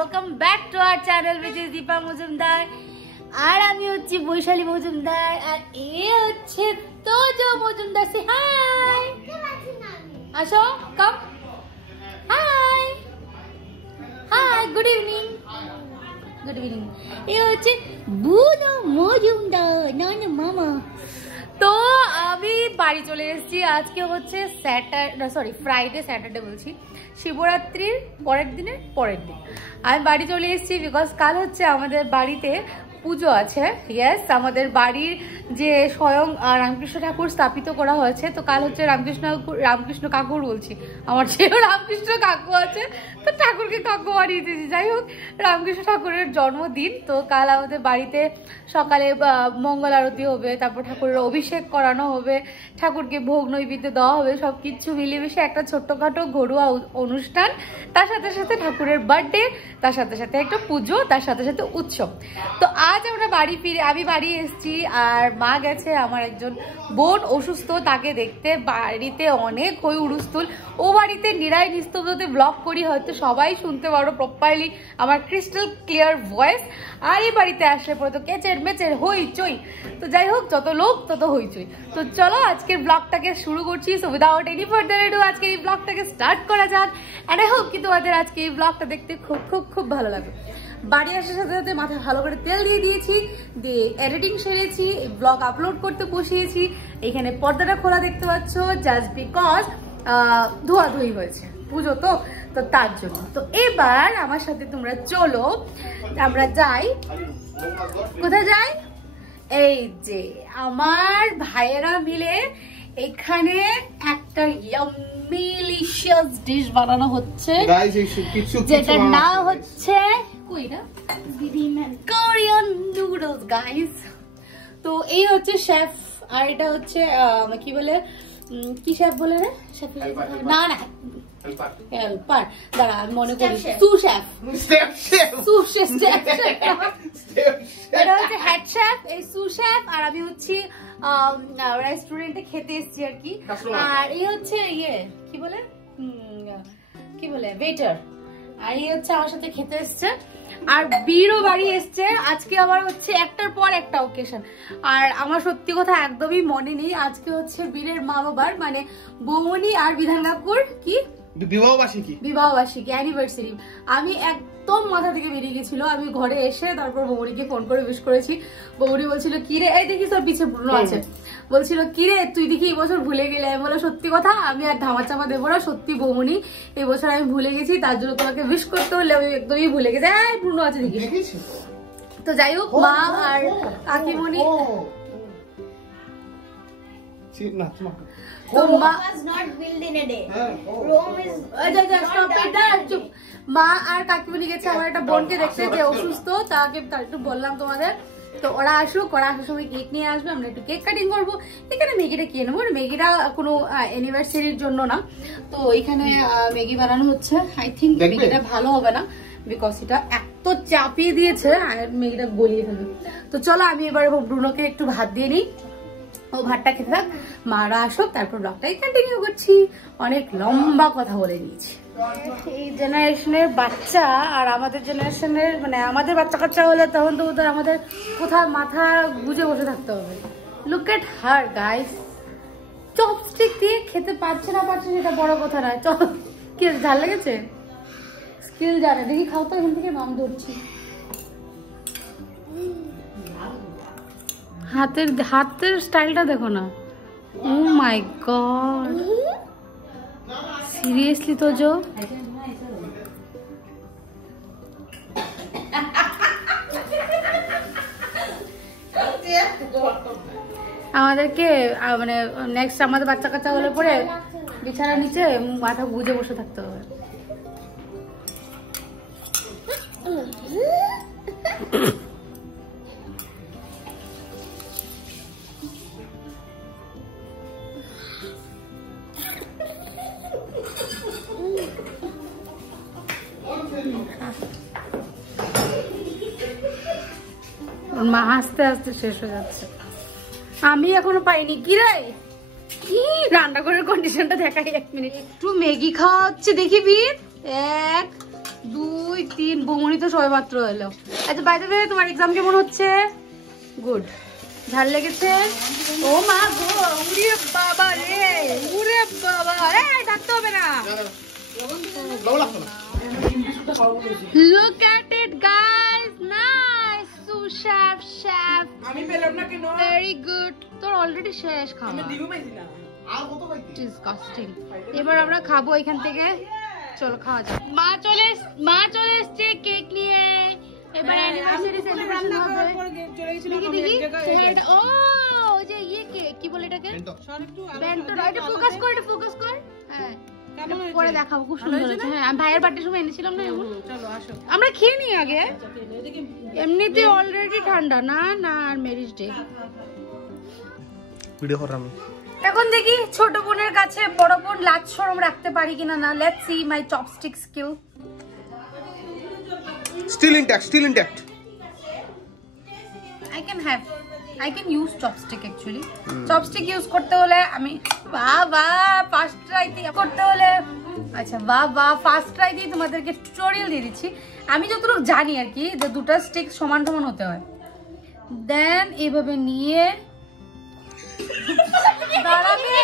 Welcome back to our channel which is Dipa Majumdar. আর আমি হচ্ছি বৈশালী মজুমদার, আর এ হচ্ছে তোজো মজুমদার। সে হাই, আসো, come, hi hi, good evening, good evening. এ হচ্ছে বুনো মজুমদার, না না মামা। তো আমি বাড়ি চলে এসেছি। আজকে হচ্ছে ফ্রাইডে, স্যাটারডে বলছি, শিবরাত্রির পরের দিন আমি বাড়ি চলে এসেছি। বিকজ কাল হচ্ছে আমাদের বাড়িতে পুজো আছে। ইয়েস, আমাদের বাড়ির যে স্বয়ং রামকৃষ্ণ ঠাকুর স্থাপিত করা হয়েছে। তো কাল হচ্ছে রামকৃষ্ণ কাকুর বলছি, আমার যেও রামকৃষ্ণ কাকু আছে, তো ঠাকুরকে কাকু বানিয়ে দিয়েছি। যাই হোক, রামকৃষ্ণ ঠাকুরের জন্মদিন। তো কাল আমাদের বাড়িতে সকালে মঙ্গল আরতি হবে, তারপর ঠাকুরের অভিষেক করানো হবে, ঠাকুরকে ভোগ নৈবেদ্য দেওয়া হবে। সব কিছু মিলেমিশে একটা ছোট্টখাটো ঘরোয়া অনুষ্ঠান, তার সাথে সাথে ঠাকুরের বার্থডে, তার সাথে সাথে একটা পুজো, তার সাথে সাথে উৎসব। তো আজ আমরা আমি বাড়ি এসেছি, আর মা গেছে আমার একজন বোন অসুস্থ, তাকে দেখতে। বাড়িতে অনেক হই হুড়স্থুল। ও বাড়িতে নিরাই নিস্তব্ধতে ব্লগ করি, হয়তো সবাই শুনতে পারো প্রপারলি আমার ক্রিস্টাল ক্লিয়ার ভয়েস। আর এই বাড়িতে আসলে পরে তো কেচের মেচের হইচই। তো যাই হোক, যত লোক তত হইচই। তো চলো আজকের ব্লগটাকে শুরু করছি। So without any further edu আজকে এই ব্লগটাকে স্টার্ট করা যাক। এন্ড আই হোপ কি তোমাদের আজকে এই ব্লগটা দেখতে খুব খুব খুব ভালো লাগবে। বাড়ি আসার সাথে সাথে মাথায় ভালো করে তেল দিয়ে দিয়েছি, দিয়ে এডিটিং সেরেছি, ব্লগ আপলোড করতে বসিয়েছি। এখানে পর্দাটা খোলা দেখতে পাচ্ছ, জাস্ট বিকজ ধোয়াধুয়ি হয়েছে, পুজো তো তার জন্য। তো এবার আমার সাথে তোমরা চলো, আমরা যাই। কোথায় যাই? এই যে আমার ভাইয়েরা মিলে এখানে একটা ইয়ামিলিশিয়াস ডিশ বানানো হচ্ছে, যেটা নাম হচ্ছে কোরিয়ান নুডলস গাইস। তো এই হচ্ছে শেফ, আর এটা হচ্ছে কি বলে, কি শেফ বলে রে? না না, হেল্পার, দাঁড়া আমি মনে করি, সুশেফ। এটা হচ্ছে হেড শেফ, এই সুশেফ, আর আমি হচ্ছি রেস্টুরেন্টে খেতে এসেছি আর কি। আর এই হচ্ছে কি বলে ওয়েটার, আর এই হচ্ছে আমার সাথে খেতে এসছে। আর বীরও বাড়ি এসছে আজকে। আবার হচ্ছে একটার পর একটা ওকেশন, আর আমার সত্যি কথা একদমই মনে নেই। আজকে হচ্ছে বীরের মা বাবার, মানে বৌমনি আর বিধান কাকুর কি বিবাহবার্ষিকী অ্যানিভার্সারি। আমি একদম মাথা থেকে বেরিয়ে গেছিল। আমি ঘরে এসে তারপর বৌমনিকে ফোন করে উইশ করেছি। বৌমনি বলছিল কিরে, এই দেখিস তোর পিছে ব্রুনো আছে, বলছিল কিরে তুই দেখি এই বছর ভুলে গেলে। আমি বললাম সত্যি কথা, আমি আর ধামাচাপা দেবো না, সত্যি বৌমনি এই বছর আমি ভুলে গেছি, তার জন্য তোমাকে উইশ করতে হলে আমি একদমই ভুলে গেছি। এই ব্রুনো আছে দেখি। তো যাই হোক, মা আর কাকিমণি, মা আর কাকিমণি গেছে আমার একটা বোনকে দেখতে, যে অসুস্থ, তাকে একটু বললাম তোমাদের। তো ওরা আসুক, ওরা আসার সময় কেক নিয়ে আসবে, আমরা একটু কেক কাটিং করবো। এখানে ম্যাগিটা কিনে নেবো, ম্যাগিটা কোনো অ্যানিভার্সারির জন্য না। তো এখানে ম্যাগি বানানো হচ্ছে। আই থিঙ্ক ম্যাগিটা ভালো হবে না, বিকজ এটা এত চাপিয়ে দিয়েছে আর ম্যাগিটা গলিয়ে ফেলবে। তো চলো আমি এবার ব্রুনোকে একটু ভাত দিয়ে নিই, ও ভাতটা খেতে থাক, মারা আসুক, তারপর ব্লগটাই কন্টিনিউ করছি। অনেক লম্বা কথা বলে নিয়েছি। এই জেনারেশনের বাচ্চা আর আমাদের জেনারেশনের, মানে আমাদের বাচ্চা কাচ্চা হলে তখন তো ওদের আমাদের কোথাও মাথা গুজে বসে থাকতে হবে। Look at her guys, chopstick দিয়ে খেতে পারছে না সেটা বড় কথা নয়। কি ঝাল লেগেছে, স্কিল জানে, দেখি খাও তো এখান থেকে, নাম ধরছি। হাতের স্টাইলটা দেখো না, ও মাই গড, সিরিয়াসলি তোজো। আমাদেরকে মানে নেক্সট আমাদের বাচ্চা কাচ্চা হলে পরে বিছানার নিচে মাথা গুজে বসে থাকতে হবে। মা হাসতে হাসতে শেষ হয়ে যাচ্ছে, আমি এখনো পাইনি। কি রে, কি রান্নাঘরের কন্ডিশনটা দেখাই, 1 মিনিট। একটু ম্যাগি খাওয়া হচ্ছে, দেখি বীর, 1 2 2 3 বৌমনি তো সবে মাত্র এলো। আচ্ছা বাই দ্য ওয়ে তোমার এক্সাম কেমন হচ্ছে? গুড। ঝাল লেগেছে? ও মা গো, উরে বাবা রে, উরে বাবা, এই থাকতে হবে না। Look at it guys, nice. So chef. আমি পেলাম না কেন? Very good. তোর অলরেডি শেষ খাওয়া। আমি দিবো পাইছি না। আর কত পাইছি? Disgusting. এবার আমরা খাবো এখান থেকে। চলো খাওয়া যাক। মা চলে এসেছে কেক নিয়ে। এবার অ্যানিভার্সারি সেলিব্রেশন হবে। দেখি ও যে ইয়ে কেক কি বলে এটাকে? বেন্টো। এটা ফোকাস কর। হ্যাঁ পরে দেখাবো, খুব সুন্দর হয়েছে। হ্যাঁ আমি ভাইয়ের বার্থডে সময় এনেছিলাম না এমন। চলো আসো আমরা খেয়ে নিই আগে। এমনিতে অলরেডি ঠান্ডা না আর ম্যারেজ ডে ভিডিও করাম। এখন দেখি ছোট বোনের কাছে বড় বোন লাজ শরম রাখতে পারি কিনা না। Let's see my chopstick skill. Still intact. I can use chopstick actually. Chopstick use করতে হলে আমি ফার্স্ট ট্রাইতে করতে হলে আচ্ছা ফার্স্ট ট্রাইতে তোমাদেরকে টিউটোরিয়াল দিয়ে দিচ্ছি। আমি যতটুকু জানি আর কি, যে দুটো স্টিক সমান হতে হয়। দেন এইভাবে নিয়ে দাঁড়াবে।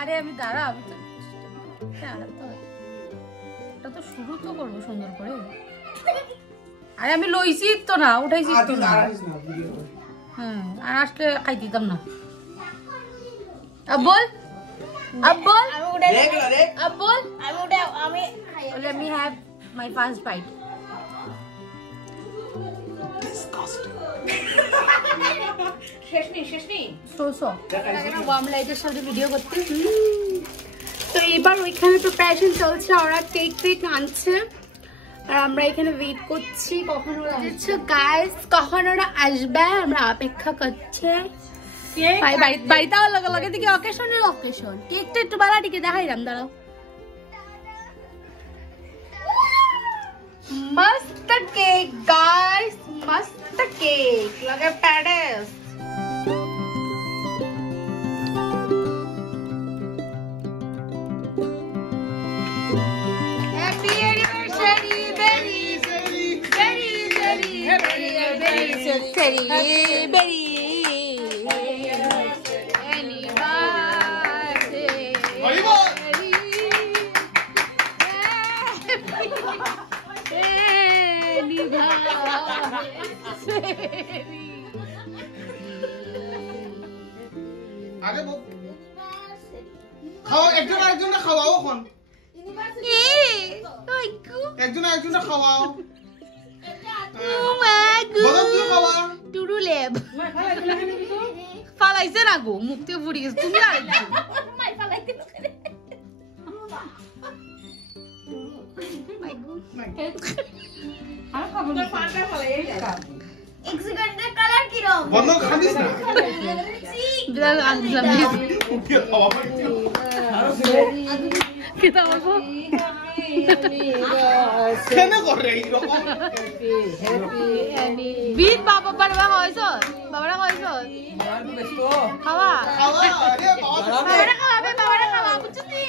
আরে আমি দাঁড়া, আমি তো এটা তো শুরু তো করবো সুন্দর করে। আরে আমি লইছি তো না, উঠাইছি তো না। আর আসলে খাই দিতাম না। अब बोल let me have my first bite. শেষনি so warm light এর সাথে ভিডিও করতে। তো এবার ওইখানে প্রিপারেশন চলছে, ওরা কেক আনছে আর আমরা এখানে ওয়েট করছি কখন ওরা আসছে। গাইস কখন ওরা আসবে আমরা অপেক্ষা করছি। বাড়িতে লগে দিকে অকেশন কেকটা একটু বালাটিকে দেখাইলাম, দাঁড়াও। मस्त केक गाइस, मस्त केक लगे पैडेस। हैप्पी एनिवर्सरी बेरी আগে খাও, একজন আরেকজনকে খাওয়াও। এখন একজন খাওয়াও। টুরু লেব ফালাইছে না গো, মুখ থেকে ফুড়ি গেছে। তুমি বাবারা খাওয়া বুঝছিস নি?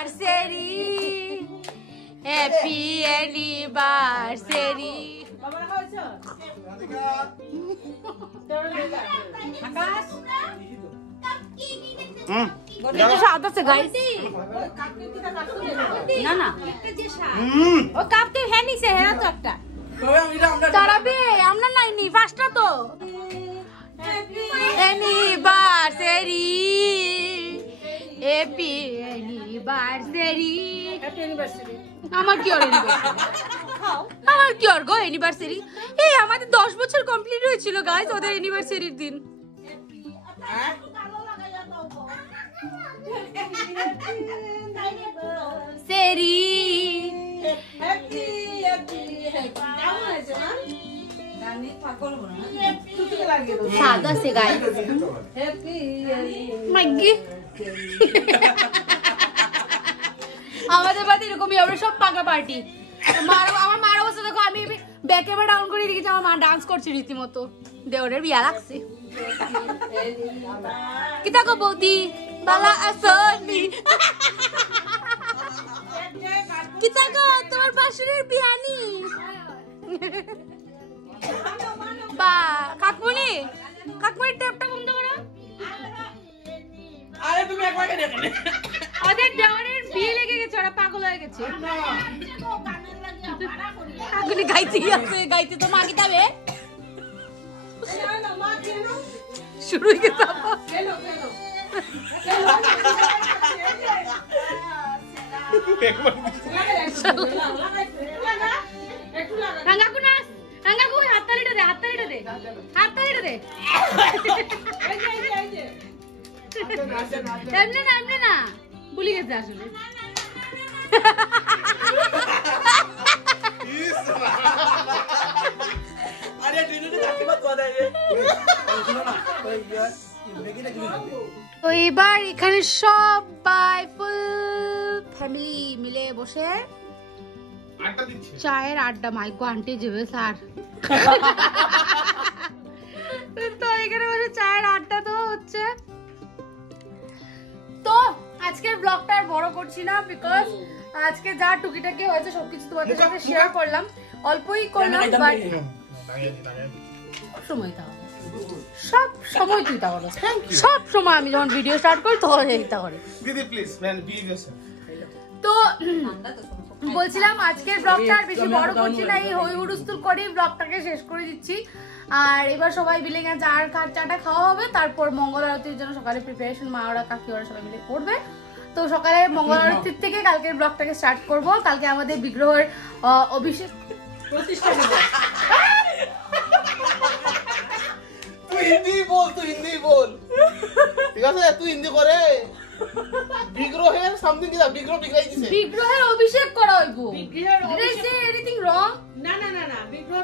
anniversary happy anniversary বাবারা খাওয়াইছো আকাশ এটা স্বাদ আছে গাইস না না ও কাপতে হ্যাঁ নিছে হ্যাঁ তো একটা তারাবে আমরা নাইনি ফার্স্টটা তো anniversary happy anniversary আমার কি আর আমার কি আর গো অ্যানিভার্সারি এই আমাদের 10 বছর কমপ্লিট হয়েছিল গাইস ওদের অ্যানিভার্সারির দিন সেরি হ্যাপি হ্যাপি রানী পাগল বনা সাদা সে গাইস হ্যাপি মাইগি আমাদের বাড়িতে এরকমই আমরা সব পাকা পার্টি আমার মার অবস্থা দেখো আমি ব্যাক ক্যামেরা ডাউন করে দেখেছি আমার মা ডান্স করছে রীতিমতো। দেওরের বিয়া লাগছে। কিতা গো বৌদি বালা আসনি? কিতা গো তোমার বাসুরের বিয়া নি? বা কাকমনি ট্যাপটা বন্ধ করো। আরে তুমি একবার দেখো না ওদের দেওরের বিয়ে লেগে গেছে, ওরা পাগল হয়ে গেছে। কাকুনি গাইতে তো মা কিতাবে শুরু হয়ে গেছে। হাততালিটা দে এমনি না ভুলে গেছে আসলে। তো এবার এখানে সবাই ফুল ফ্যামিলি মিলে বসে চায়ের আড্ডা। মাইকো আন্টি যাবে স্যার। তো এখানে বসে চায়ের আড্ডা তো হচ্ছে। তো আজকের ব্লগটা আর বড় করছি না, বিকজ আজকে যা টুকিটাকি হয়েছে সবকিছু তোমাদের সাথে শেয়ার করলাম, অল্পই করলাম। বাট সময় দাও, সব সময় তুই তা বলো, সব সময় আমি যখন ভিডিও স্টার্ট করি তখন এইটা করে দিদি প্লিজ ম্যান বি ইয়োরসেলফ। তো বলছিলাম আজকের ব্লগটা আর বেশি বড় করছি না, এই হই হুড়স্থুল করে ব্লগটাকে শেষ করে দিচ্ছি। আর এবার সবাই মিলে চাটা খাওয়া হবে, তারপর মঙ্গল আরতির জন্য সকালে প্রিপারেশন মা ওরা কাকি ওরা সবাই মিলে করবে। তো সকালে মঙ্গল আরতির থেকে কালকের ব্লগটাকে স্টার্ট করব। কালকে আমাদের বিগ্রহের অভিষেক প্রতিষ্ঠা হবে। তুই হিন্দি বল ঠিক আছে, তুই হিন্দি করে বিগ্রহের সামথিং কি বিগ্রহ বিগ্রাই দিছে, বিগ্রহের অভিষেক করা হইব। Anything wrong? না বিগ্রহ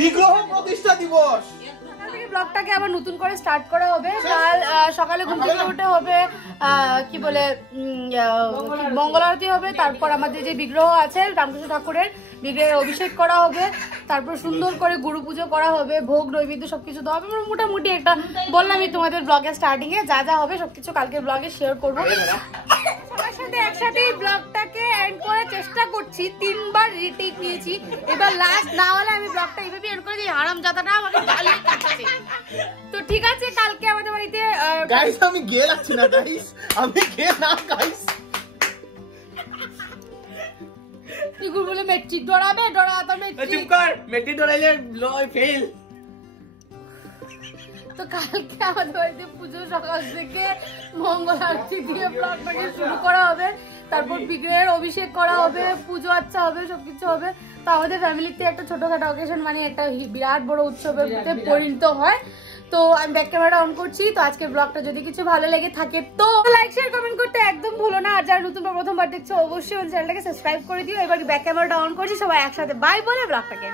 বিগ্রহ প্রতিষ্ঠা দিবস। ব্লগটাকে আবার নতুন করে স্টার্ট করা হবে। কাল সকালে ঘুম থেকে উঠে হবে কি বলে মঙ্গল আরতি হবে, তারপর আমাদের যে বিগ্রহ আছে রামকৃষ্ণ ঠাকুরের বিগ্রহের অভিষেক করা হবে, তারপর সুন্দর করে গুরু পুজো করা হবে, ভোগ নৈবেদ্য সবকিছু দেওয়া হবে। মোটামুটি একটা বললামই তোমাদের ব্লগের স্টার্টিং এ যা যা হবে সবকিছু কালকে ব্লগে শেয়ার করবো। সবার সাথে একসাথে ব্লগটাকে এন্ড করার চেষ্টা করছি, 3 বার রিটেক নিয়েছি, এবার লাস্ট না হলে আমি ব্লগটা এইভাবে এন্ড করে দিই। হারামজাদাটা আমাকে গালি কাটছে। তো ঠিক আছে, কালকে আমাদের বাড়িতে গাইস আমি গে লাগছি না গাইস, আমি গে না গাইস। ইগুর বলে মেট্রিক ডরাবে, ডরাতা মেট্রিক। চুপ কর, মেট্রিক ডরাইলে লয় ফেল। তো কালকে আমাদের বাড়িতে পুজো সকাল থেকে মঙ্গল আরতি দিয়ে ব্লগটাকে শুরু করা হবে, তারপর বিগ্রহের অভিষেক করা হবে, পুজো আচ্ছা হবে, সবকিছু হবে। তো আমাদের ফ্যামিলিতে একটা ছোটখাটো অকেশন মানে একটা বিরাট বড় উৎসবে পরিণত হয়। তো আমি ব্যাক ক্যামেরাটা অন করছি। তো আজকের ব্লগটা যদি কিছু ভালো লেগে থাকে তো লাইক শেয়ার কমেন্ট করতে একদম ভুলো না। আর যারা নতুন প্রথমবার দেখছো অবশ্যই চ্যানেলটাকে সাবস্ক্রাইব করে দিও। এবার ব্যাক ক্যামেরাটা অন করছি, সবাই একসাথে বাই বলে ব্লগটাকে